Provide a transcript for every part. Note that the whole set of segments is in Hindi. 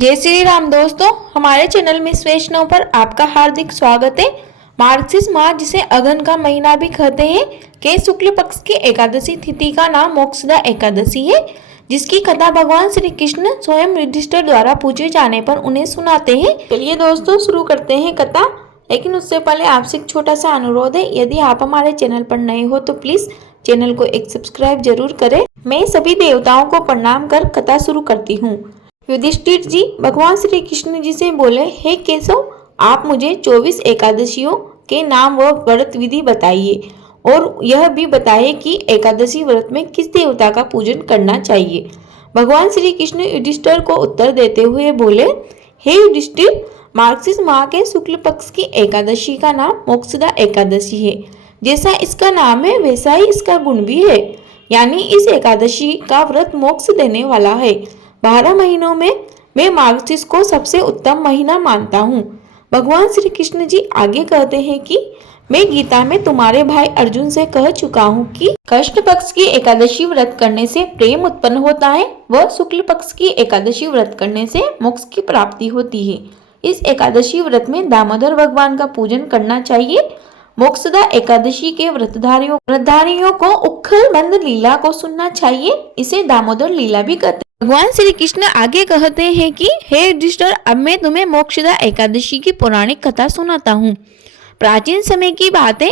जय श्री राम दोस्तों, हमारे चैनल में वैष्णव पर आपका हार्दिक स्वागत है। मार्गशीर्ष माह, जिसे अगहन का महीना भी कहते हैं, के शुक्ल पक्ष की एकादशी तिथि का नाम मोक्षदा एकादशी है, जिसकी कथा भगवान श्री कृष्ण स्वयं युधिष्ठिर द्वारा पूछे जाने पर उन्हें सुनाते हैं। चलिए दोस्तों, शुरू करते हैं कथा। लेकिन उससे पहले आपसे एक छोटा सा अनुरोध है, यदि आप हमारे चैनल पर नए हो तो प्लीज चैनल को एक सब्सक्राइब जरूर करें। मैं सभी देवताओं को प्रणाम कर कथा शुरू करती हूँ। युधिष्ठिर जी भगवान श्री कृष्ण जी से बोले, हे केशव, आप मुझे 24 एकादशियों के नाम व व्रत विधि बताइए और यह भी बताइए कि एकादशी व्रत में किस देवता का पूजन करना चाहिए। भगवान श्री कृष्ण युधिष्ठिर को उत्तर देते हुए बोले, हे युधिष्ठिर, मार्गशीर्ष माह के शुक्ल पक्ष की एकादशी का नाम मोक्षदा एकादशी है। जैसा इसका नाम है वैसा ही इसका गुण भी है, यानी इस एकादशी का व्रत मोक्ष देने वाला है। 12 महीनों में मैं मार्गशीर्ष को सबसे उत्तम महीना मानता हूँ। भगवान श्री कृष्ण जी आगे कहते हैं कि मैं गीता में तुम्हारे भाई अर्जुन से कह चुका हूँ कि कृष्ण पक्ष की एकादशी व्रत करने से प्रेम उत्पन्न होता है व शुक्ल पक्ष की एकादशी व्रत करने से मोक्ष की प्राप्ति होती है। इस एकादशी व्रत में दामोदर भगवान का पूजन करना चाहिए। मोक्षदा एकादशी के व्रतधारियों को उखल बंद लीला को सुनना चाहिए। इसे दामोदर लीला भी कहते हैं। भगवान श्री कृष्ण आगे कहते हैं कि हे युधिष्ठिर, अब मैं तुम्हें मोक्षदा एकादशी की पौराणिक कथा सुनाता हूँ। प्राचीन समय की बात है।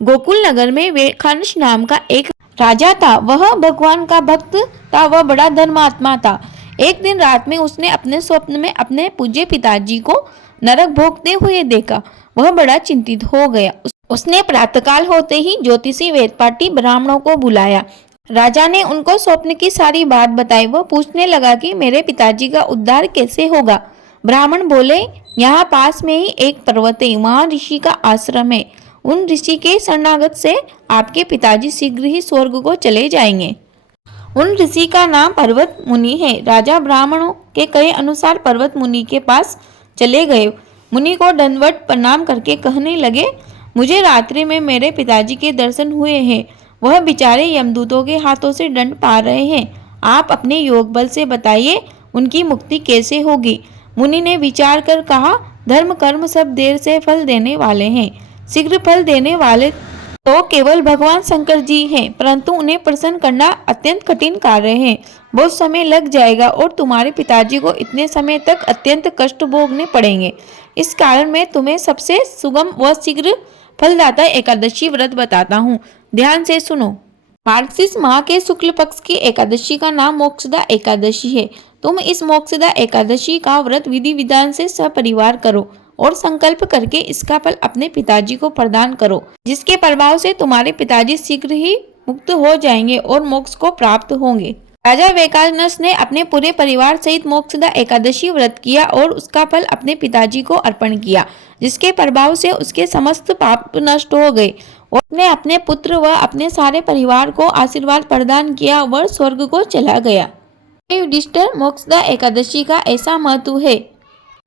गोकुल नगर में वेदखानस नाम का एक राजा था। वह भगवान का भक्त था, वह बड़ा धर्मात्मा था। एक दिन रात में उसने अपने स्वप्न में अपने पूज्य पिताजी को नरक भोगते हुए देखा। वह बड़ा चिंतित हो गया। उसने प्रातःकाल होते ही ज्योतिषी वेदपाठी ब्राह्मणों को बुलाया। राजा ने उनको स्वप्न की सारी बात बताई। वह पूछने लगा कि मेरे पिताजी का उद्धार कैसे होगा। ब्राह्मण बोले, यहाँ पास में ही एक पर्वत है, वहाँ ऋषि का आश्रम है। उन ऋषि के शरणागत से आपके पिताजी शीघ्र ही स्वर्ग को चले जाएंगे। उन ऋषि का नाम पर्वत मुनि है। राजा ब्राह्मणों के कहे अनुसार पर्वत मुनि के पास चले गए। मुनि को दंडवत प्रणाम करके कहने लगे, मुझे रात्रि में मेरे पिताजी के दर्शन हुए हैं। वह बेचारे यमदूतों के हाथों से दंड पा रहे हैं। आप अपने योग बल से बताइए उनकी मुक्ति कैसे होगी। मुनि ने विचार कर कहा, धर्म कर्म सब देर से फल देने वाले हैं, शीघ्र फल देने वाले तो केवल भगवान शंकर जी हैं, परंतु उन्हें प्रसन्न करना अत्यंत कठिन कार्य है। बहुत समय लग जाएगा और तुम्हारे पिताजी को इतने समय तक अत्यंत कष्ट भोगने पड़ेंगे। इस कारण मैं तुम्हें सबसे सुगम व शीघ्र फलदाता एकादशी व्रत बताता हूँ। ध्यान से सुनो। मार्गशीर्ष माह के शुक्ल पक्ष की एकादशी का नाम मोक्षदा एकादशी है। तुम इस मोक्षदा एकादशी का व्रत विधि विधान से सपरिवार करो और संकल्प करके इसका फल अपने पिताजी को प्रदान करो, जिसके प्रभाव से तुम्हारे पिताजी शीघ्र ही मुक्त हो जाएंगे और मोक्ष को प्राप्त होंगे। राजा वेदखानस ने अपने पूरे परिवार सहित मोक्षदा एकादशी व्रत किया और उसका फल अपने पिताजी को अर्पण किया, जिसके प्रभाव से उसके समस्त पाप नष्ट हो गए और उसने अपने पुत्र व अपने सारे परिवार को आशीर्वाद प्रदान किया। वह स्वर्ग को चला गया। युधिष्ठिर, मोक्षदा एकादशी का ऐसा महत्व है।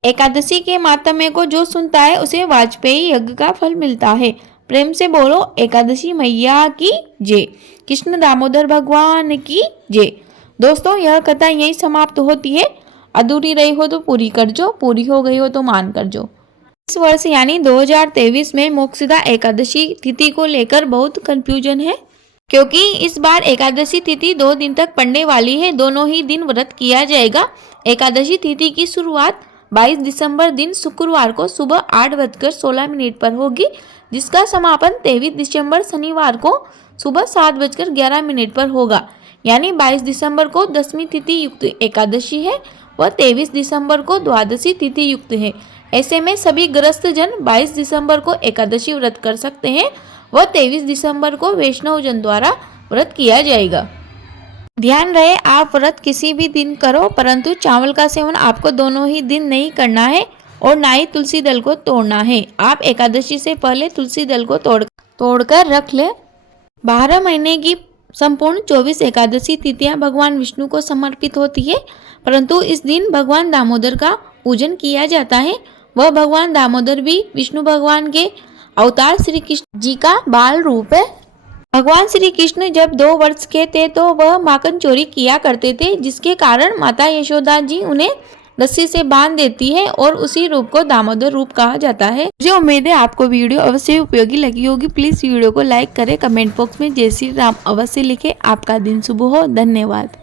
एकादशी के माहात्म्य को जो सुनता है उसे वाजपेयी यज्ञ का फल मिलता है। प्रेम से बोलो, एकादशी मैया की जय। कृष्ण दामोदर भगवान की जय। दोस्तों, यह कथा यही समाप्त होती है। अधूरी रही हो तो पूरी कर जो, पूरी हो गई हो तो मान कर जो। इस वर्ष यानी 2023 में मोक्षदा एकादशी तिथि को लेकर बहुत कंफ्यूजन है, क्योंकि इस बार एकादशी तिथि 2 दिन तक पड़ने वाली है। दोनों ही दिन व्रत किया जाएगा। एकादशी तिथि की शुरुआत 22 दिसंबर दिन शुक्रवार को सुबह 8:16 पर होगी, जिसका समापन 23 दिसंबर शनिवार को सुबह 7:11 पर होगा। यानी 22 दिसंबर को 10वीं तिथि युक्त एकादशी है व 23 दिसंबर को द्वादशी तिथि युक्त है। ऐसे में सभी गृहस्थ जन 22 दिसंबर को एकादशी व्रत कर सकते हैं व 23 दिसंबर को वैष्णव जन द्वारा व्रत किया जाएगा। ध्यान रहे, आप व्रत किसी भी दिन करो, परंतु चावल का सेवन आपको दोनों ही दिन नहीं करना है और ना ही तुलसी दल को तोड़ना है। आप एकादशी से पहले तुलसी दल को तोड़कर रख ले। 12 महीने की संपूर्ण 24 एकादशी तिथियां भगवान विष्णु को समर्पित होती है, परंतु इस दिन भगवान दामोदर का पूजन किया जाता है। वह भगवान दामोदर भी विष्णु भगवान के अवतार श्री कृष्ण जी का बाल रूप है। भगवान श्री कृष्ण जब 2 वर्ष के थे तो वह माखन चोरी किया करते थे, जिसके कारण माता यशोदा जी उन्हें रस्सी से बांध देती है और उसी रूप को दामोदर रूप कहा जाता है। मुझे उम्मीद है आपको वीडियो अवश्य उपयोगी लगी होगी। प्लीज वीडियो को लाइक करें, कमेंट बॉक्स में जय श्री राम अवश्य लिखें। आपका दिन शुभ हो। धन्यवाद।